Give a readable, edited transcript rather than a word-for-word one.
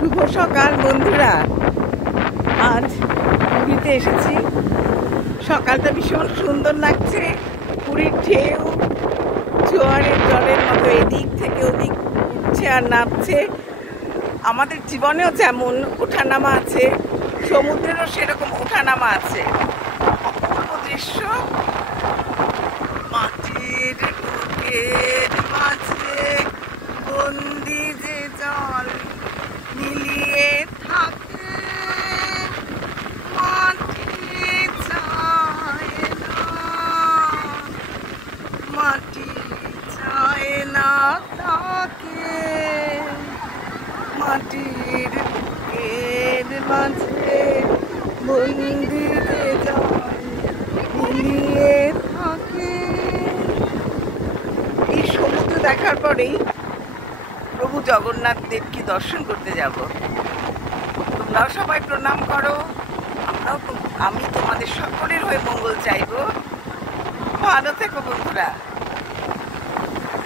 শুভ সকাল বন্ধুরা। আজ পুরীতে এসেছি। সকালটা ভীষণ সুন্দর লাগছে। পুরীর ঢেউ জোয়ারের জলের মতো এদিক থেকে ওদিক উঠছে আর নামছে। আমাদের জীবনেও যেমন ওঠানামা আছে, সমুদ্রেরও সেরকম ওঠানামা আছে। অপূর্ব দৃশ্য। মাটির বুকের মাঝে বন্দি যে জল মিলিয়ে থাকে, মাটি চায় না, মাটি চায় না তাকে। মাটির বুকের মাঝে বন্দি যে জল মিলিয়ে থাকে। এই সমুদ্র দেখার পরেই প্রভু জগন্নাথ দেবকে দর্শন করতে যাব। তোমরাও সবাই প্রণাম করো। আমি তোমাদের সকলের হয়ে মঙ্গল চাইবো। ভালো থেকো বন্ধুরা।